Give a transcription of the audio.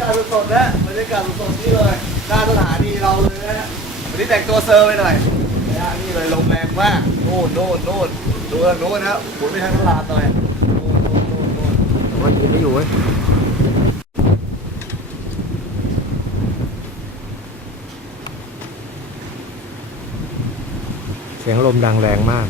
ากาศสดๆนะบรรยากาศสดๆนี่เลยหน้าสถานีเราเลยนะฮะวันนี้แต่งตัวเซอร์ไปหน่อยนะฮะนี่เลยลมแรงมากโน่นดูทางโน้นนะครับหมุนไปทางตลาดหน่อยโน่นว่ายืนไม่อยู่เว้ยเสียงลมดังแรงมาก